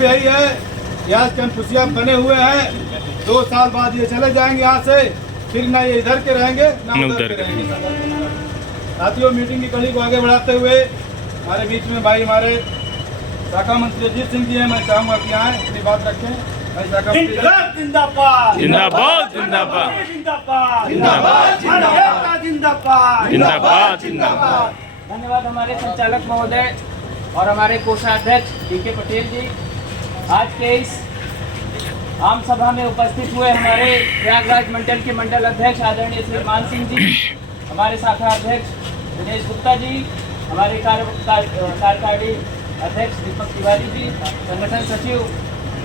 सिर्फ यही है कि आज कैंपसिया बने हुए हैं, 2 साल बाद ये चले जाएंगे यहाँ से, फिर ना ये इधर के रहेंगे ना उधर के रहेंगे। साथियों, मीटिंग की कड़ी को आगे बढ़ाते हुए हमारे बीच में भाई हमारे शाखा मंत्री अजीत सिंह जी हैं। मैं चाहूँगा कि आए अपनी बात रखें। जिंदाबाद जिंदाबाद जिंदाबाद जिंदाबाद जिंदाबाद जिंदाबाद जिंदाबाद जिंदाबाद। धन्यवाद हमारे संचालक महोदय और हमारे कोषाध्यक्ष DK पटेल जी। आज के इस आम सभा में उपस्थित हुए हमारे प्रयागराज मंडल के मंडल अध्यक्ष आदरणीय श्री मान सिंह जी, हमारे शाखा अध्यक्ष दिनेश गुप्ता जी, हमारे कार्यकारी अध्यक्ष दीपक तिवारी जी, संगठन सचिव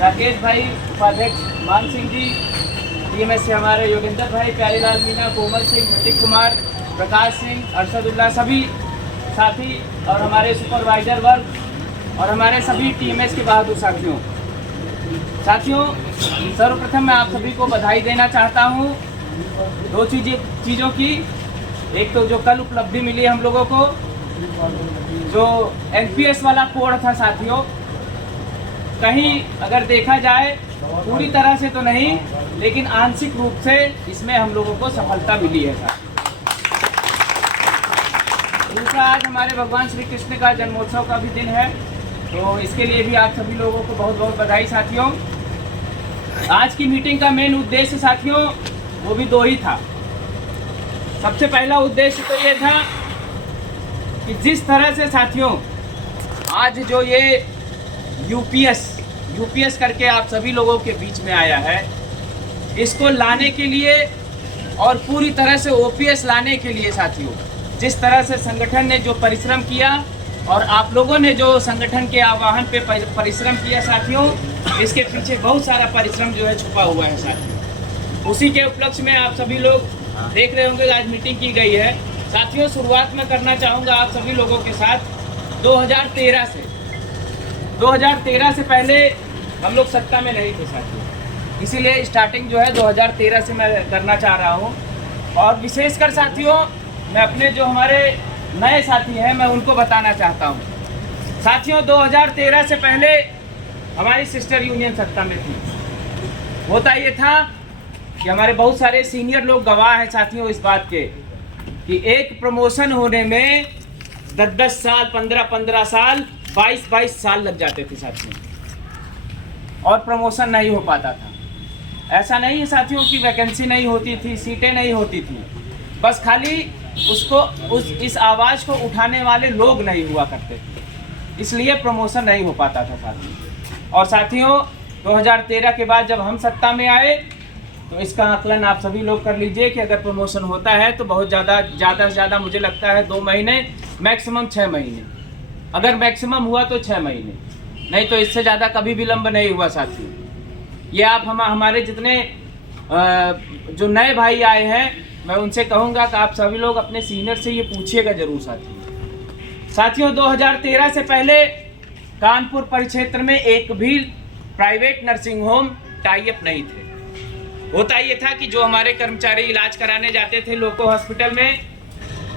राकेश भाई, उपाध्यक्ष मान सिंह जी, TMS से हमारे योगेंद्र भाई, प्यारीलाल मीना, कोमल सिंह, प्रतीक कुमार, प्रकाश सिंह, अरशदुल्ला, सभी साथी और हमारे सुपरवाइजर वर्ग और हमारे सभी TMS के बहादुर साथियों। सर्वप्रथम मैं आप सभी को बधाई देना चाहता हूँ 2 चीज़ों की। एक तो जो कल उपलब्धि मिली हम लोगों को, जो NPS वाला कोड था साथियों, कहीं अगर देखा जाए पूरी तरह से तो नहीं, लेकिन आंशिक रूप से इसमें हम लोगों को सफलता मिली है साथियों। दूसरा, आज हमारे भगवान श्री कृष्ण का जन्मोत्सव का भी दिन है, तो इसके लिए भी आप सभी लोगों को बहुत बहुत बधाई साथियों। आज की मीटिंग का मेन उद्देश्य साथियों वो भी 2 ही था। सबसे पहला उद्देश्य तो ये था कि जिस तरह से साथियों आज जो ये यूपीएस करके आप सभी लोगों के बीच में आया है, इसको लाने के लिए और पूरी तरह से OPS लाने के लिए साथियों, जिस तरह से संगठन ने जो परिश्रम किया और आप लोगों ने जो संगठन के आह्वान पे परिश्रम किया साथियों, इसके पीछे बहुत सारा परिश्रम जो है छुपा हुआ है साथियों। उसी के उपलक्ष्य में आप सभी लोग देख रहे होंगे आज मीटिंग की गई है साथियों। शुरुआत में करना चाहूँगा आप सभी लोगों के साथ 2013 से पहले हम लोग सत्ता में नहीं थे साथियों, इसीलिए स्टार्टिंग जो है 2013 से मैं करना चाह रहा हूँ। और विशेषकर साथियों मैं अपने जो हमारे नए साथी हैं मैं उनको बताना चाहता हूँ। साथियों 2013 से पहले हमारी सिस्टर यूनियन सत्ता में थी। होता ये था कि हमारे बहुत सारे सीनियर लोग गवाह हैं साथियों इस बात के कि एक प्रमोशन होने में 10-10 साल, 15-15 साल, 22-22 साल लग जाते थे साथियों, और प्रमोशन नहीं हो पाता था। ऐसा नहीं है साथियों कि वैकेंसी नहीं होती थी, सीटें नहीं होती थी, बस खाली इस आवाज़ को उठाने वाले लोग नहीं हुआ करते थे, इसलिए प्रमोशन नहीं हो पाता था साथियों। और साथियों 2013 के बाद जब हम सत्ता में आए तो इसका आकलन आप सभी लोग कर लीजिए कि अगर प्रमोशन होता है तो बहुत ज़्यादा से ज़्यादा मुझे लगता है 2 महीने, मैक्सिमम 6 महीने। अगर मैक्सिमम हुआ तो 6 महीने, नहीं तो इससे ज़्यादा कभी विलम्ब नहीं हुआ साथियों। ये आप हमारे जितने जो नए भाई आए हैं मैं उनसे कहूँगा कि आप सभी लोग अपने सीनियर से ये पूछिएगा जरूर साथियों 2013 से पहले कानपुर परिक्षेत्र में एक भी private nursing home tie up नहीं थे। होता ये था कि जो हमारे कर्मचारी इलाज कराने जाते थे लोको हॉस्पिटल में,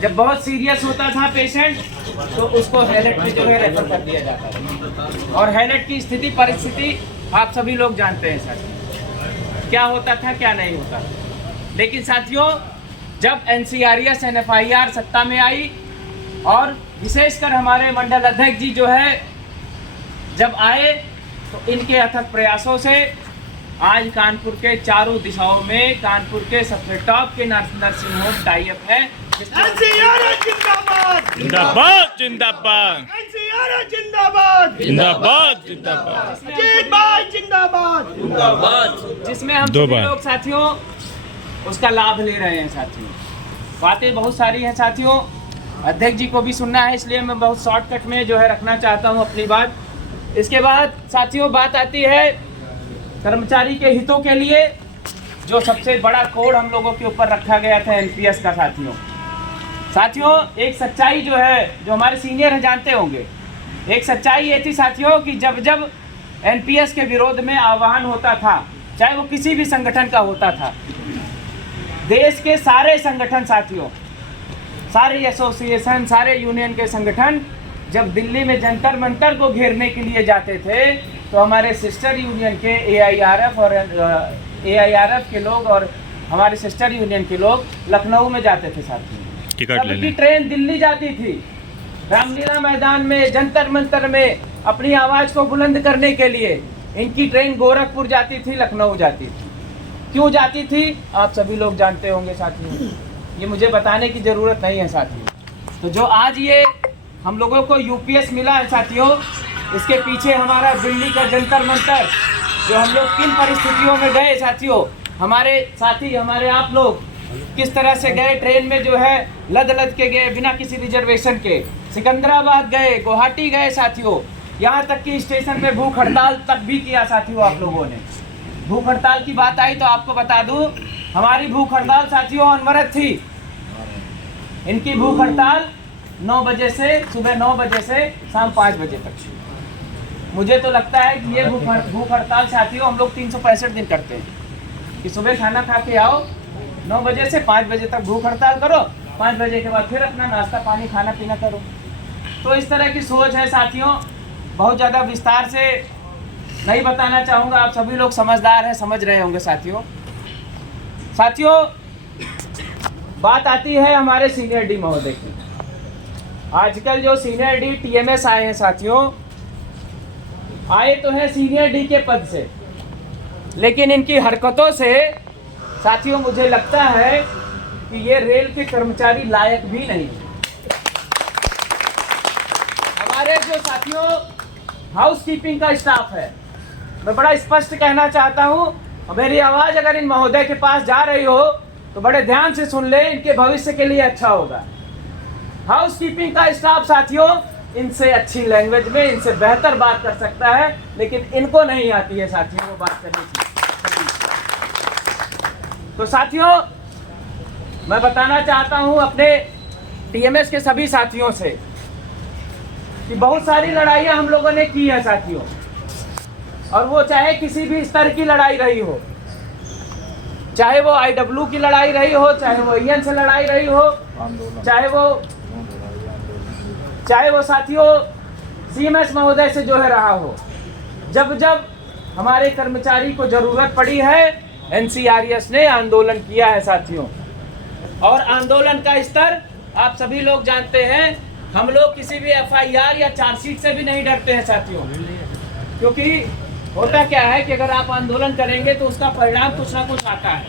जब बहुत सीरियस होता था पेशेंट तो उसको हैलट में जो है रेफर कर दिया जाता था। और हैलट की स्थिति परिस्थिति आप सभी लोग जानते हैं साथियों, क्या होता था क्या नहीं होता। लेकिन साथियों जब NCRES NFIR सत्ता में आई और विशेषकर हमारे मंडल अध्यक्ष जी जो है जब आए तो इनके अथक प्रयासों से आज कानपुर के चारों दिशाओं में कानपुर के सबसे टॉप के नर्सिंग होम टाई अप है। जिंदाबाद जिंदाबाद जिंदाबाद जिंदाबाद जिंदाबाद जिंदाबाद जिंदाबाद जिसमें हम सभी लोग साथियों उसका लाभ ले रहे हैं साथियों। बातें बहुत सारी हैं साथियों, अध्यक्ष जी को भी सुनना है, इसलिए मैं बहुत शॉर्टकट में जो है रखना चाहता हूं अपनी बात। इसके बाद साथियों बात आती है कर्मचारी के हितों के लिए जो सबसे बड़ा कोड हम लोगों के ऊपर रखा गया था NPS का साथियों एक सच्चाई जो है जो हमारे सीनियर हैं जानते होंगे, एक सच्चाई ये थी साथियों कि जब NPS के विरोध में आह्वान होता था, चाहे वो किसी भी संगठन का होता था, देश के सारे संगठन साथियों, सारे एसोसिएशन, सारे यूनियन के संगठन जब दिल्ली में जंतर मंतर को घेरने के लिए जाते थे तो हमारे सिस्टर यूनियन के AIRF के लोग और हमारे सिस्टर यूनियन के लोग लखनऊ में जाते थे साथियों। टिकट लेने सबकी ट्रेन दिल्ली जाती थी, रामलीला मैदान में, जंतर मंतर में अपनी आवाज़ को बुलंद करने के लिए इनकी ट्रेन गोरखपुर जाती थी, लखनऊ जाती थी। क्यों जाती थी आप सभी लोग जानते होंगे साथियों, ये मुझे बताने की ज़रूरत नहीं है साथियों। तो जो आज ये हम लोगों को UPS मिला है साथियों, इसके पीछे हमारा दिल्ली का जंतर मंतर, जो हम लोग किन परिस्थितियों में गए साथियों, हमारे साथी हमारे आप लोग किस तरह से गए, ट्रेन में जो है लद के गए बिना किसी रिजर्वेशन के, सिकंदराबाद गए, गुवाहाटी गए साथियों, यहाँ तक कि स्टेशन पे भूख हड़ताल तक भी किया साथियों आप लोगों ने। भूख हड़ताल की बात आई तो आपको बता दूं, हमारी भूख हड़ताल साथियों अनवरत थी। इनकी भूख हड़ताल 9 बजे से, सुबह 9 बजे से शाम 5 बजे तक। मुझे तो लगता है कि ये भूख हड़ताल साथियों हम लोग 365 दिन करते हैं कि सुबह खाना खा के आओ, 9 बजे से 5 बजे तक भूख हड़ताल करो, 5 बजे के बाद फिर अपना नाश्ता पानी खाना पीना करो। तो इस तरह की सोच है साथियों, बहुत ज़्यादा विस्तार से नहीं बताना चाहूँगा, आप सभी लोग समझदार हैं, समझ रहे होंगे साथियों। साथियों बात आती है हमारे सीनियर डी महोदय की। आजकल जो सीनियर डी TMS आए हैं साथियों, आए तो हैं सीनियर डी के पद से, लेकिन इनकी हरकतों से साथियों मुझे लगता है कि ये रेल के कर्मचारी लायक भी नहीं। हमारे जो साथियों हाउस कीपिंग का स्टाफ है, मैं बड़ा स्पष्ट कहना चाहता हूँ, मेरी आवाज़ अगर इन महोदय के पास जा रही हो तो बड़े ध्यान से सुन ले, इनके भविष्य के लिए अच्छा होगा। हाउस कीपिंग का स्टाफ साथियों इनसे अच्छी लैंग्वेज में, इनसे बेहतर बात कर सकता है, लेकिन इनको नहीं आती है साथियों वो बात करने की। तो साथियों मैं बताना चाहता हूं अपने TMS के सभी साथियों से कि बहुत सारी लड़ाइयां हम लोगों ने की है साथियों, और वो चाहे किसी भी स्तर की लड़ाई रही हो, चाहे वो IW की लड़ाई रही हो, चाहे वो EN से लड़ाई रही हो, चाहे वो साथियों CMS महोदय से जो है रहा हो। जब जब हमारे कर्मचारी को ज़रूरत पड़ी है, NCRES ने आंदोलन किया है साथियों, और आंदोलन का स्तर आप सभी लोग जानते हैं। हम लोग किसी भी FIR या चार्जशीट से भी नहीं डरते हैं साथियों, क्योंकि होता क्या है कि अगर आप आंदोलन करेंगे तो उसका परिणाम कुछ ना कुछ आता है,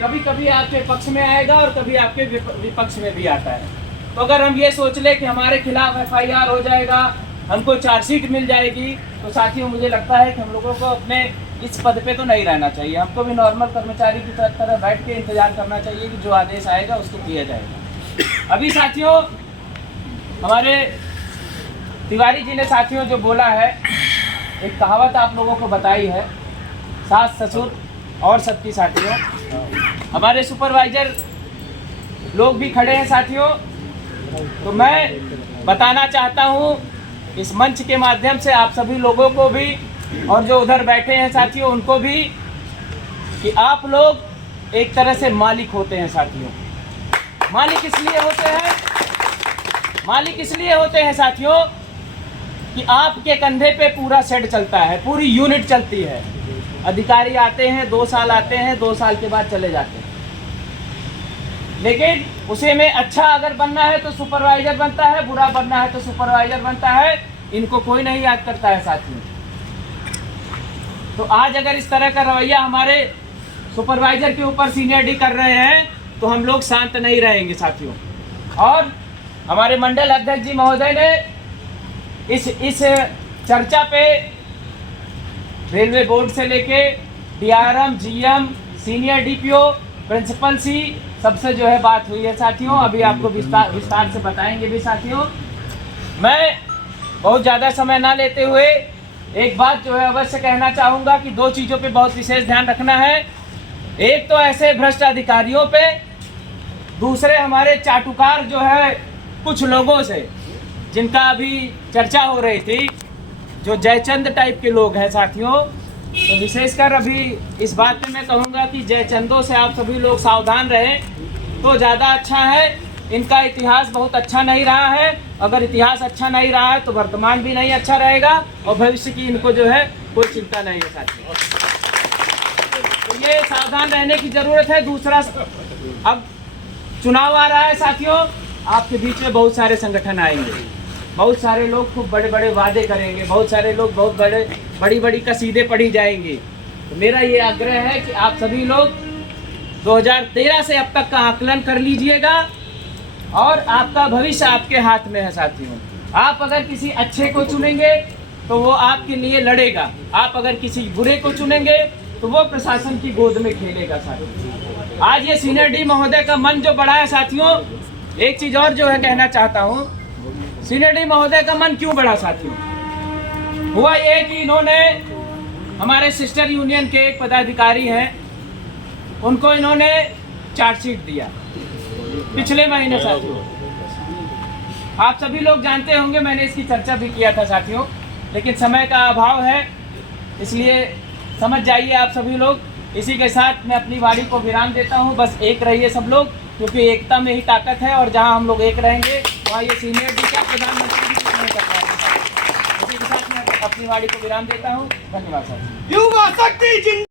कभी कभी आपके पक्ष में आएगा और कभी आपके विपक्ष में भी आता है। तो अगर हम ये सोच ले कि हमारे खिलाफ FIR हो जाएगा, हमको चार्जशीट मिल जाएगी, तो साथियों मुझे लगता है कि हम लोगों को अपने इस पद पे तो नहीं रहना चाहिए। हमको भी नॉर्मल कर्मचारी की तरह बैठ के इंतजार करना चाहिए कि जो आदेश आएगा उसको किया जाएगा। अभी साथियों हमारे तिवारी जी ने साथियों जो बोला है, एक कहावत आप लोगों को बताई है, सास ससुर और सबकी साथियों। हमारे सुपरवाइजर लोग भी खड़े हैं साथियों, तो मैं बताना चाहता हूँ इस मंच के माध्यम से आप सभी लोगों को भी, और जो उधर बैठे हैं साथियों उनको भी, कि आप लोग एक तरह से मालिक होते हैं साथियों। मालिक इसलिए होते हैं, मालिक इसलिए होते हैं साथियों कि आपके कंधे पे पूरा सेट चलता है, पूरी यूनिट चलती है। अधिकारी आते हैं, 2 साल आते हैं, 2 साल के बाद चले जाते हैं, लेकिन उसे में अच्छा अगर बनना है तो सुपरवाइजर बनता है, बुरा बनना है तो सुपरवाइजर बनता है। इनको कोई नहीं याद करता है साथियों। तो आज अगर इस तरह का रवैया हमारे सुपरवाइजर के ऊपर सीनियर डी कर रहे हैं तो हम लोग शांत नहीं रहेंगे साथियों। और हमारे मंडल अध्यक्ष जी महोदय ने इस चर्चा पे रेलवे बोर्ड से लेके DRM, GM, senior DPO, principal सी सबसे जो है बात हुई है साथियों। अभी आपको विस्तार से बताएंगे भी साथियों। मैं बहुत ज़्यादा समय ना लेते हुए एक बात जो है अवश्य कहना चाहूँगा कि 2 चीज़ों पे बहुत विशेष ध्यान रखना है। एक तो ऐसे भ्रष्ट अधिकारियों पे, दूसरे हमारे चाटुकार जो है कुछ लोगों से, जिनका अभी चर्चा हो रही थी, जो जयचंद टाइप के लोग हैं साथियों। तो विशेषकर अभी इस बात पे मैं कहूँगा कि जयचंदों से आप सभी लोग सावधान रहें तो ज़्यादा अच्छा है। इनका इतिहास बहुत अच्छा नहीं रहा है। अगर इतिहास अच्छा नहीं रहा है तो वर्तमान भी नहीं अच्छा रहेगा, और भविष्य की इनको जो है कोई चिंता नहीं है साथियों। तो ये सावधान रहने की जरूरत है। दूसरा, अब चुनाव आ रहा है साथियों, आपके बीच में बहुत सारे संगठन आएंगे, बहुत सारे लोग खूब बड़े बड़े वादे करेंगे, बहुत सारे लोग बहुत बड़ी बड़ी कसीदे पढ़ी जाएंगी। तो मेरा ये आग्रह है कि आप सभी लोग 2013 से अब तक का आकलन कर लीजिएगा और आपका भविष्य आपके हाथ में है साथियों। आप अगर किसी अच्छे को चुनेंगे तो वो आपके लिए लड़ेगा, आप अगर किसी बुरे को चुनेंगे तो वो प्रशासन की गोद में खेलेगा साथियों। आज ये सीनियर डी महोदय का मन जो बढ़ा है साथियों, एक चीज और जो है कहना चाहता हूँ, सीनियर डी महोदय का मन क्यों बढ़ा साथियों? हुआ ये कि इन्होंने हमारे सिस्टर यूनियन के एक पदाधिकारी हैं, उनको इन्होंने चार्जशीट दिया पिछले महीने साथियों। आप सभी लोग जानते होंगे, मैंने इसकी चर्चा भी किया था साथियों, लेकिन समय का अभाव है, इसलिए समझ जाइए आप सभी लोग। इसी के साथ मैं अपनी वाणी को विराम देता हूं। बस एक रहिए सब लोग, क्योंकि एकता में ही ताकत है और जहां हम लोग एक रहेंगे वहाँ ये सीनियर डी क्या प्रधानमंत्री भी कुछ नहीं कर पाएंगे। इसी के साथ मैं अपनी वाणी को विराम देता हूँ। धन्यवाद साथियों। युवा शक्ति जिंदाबाद।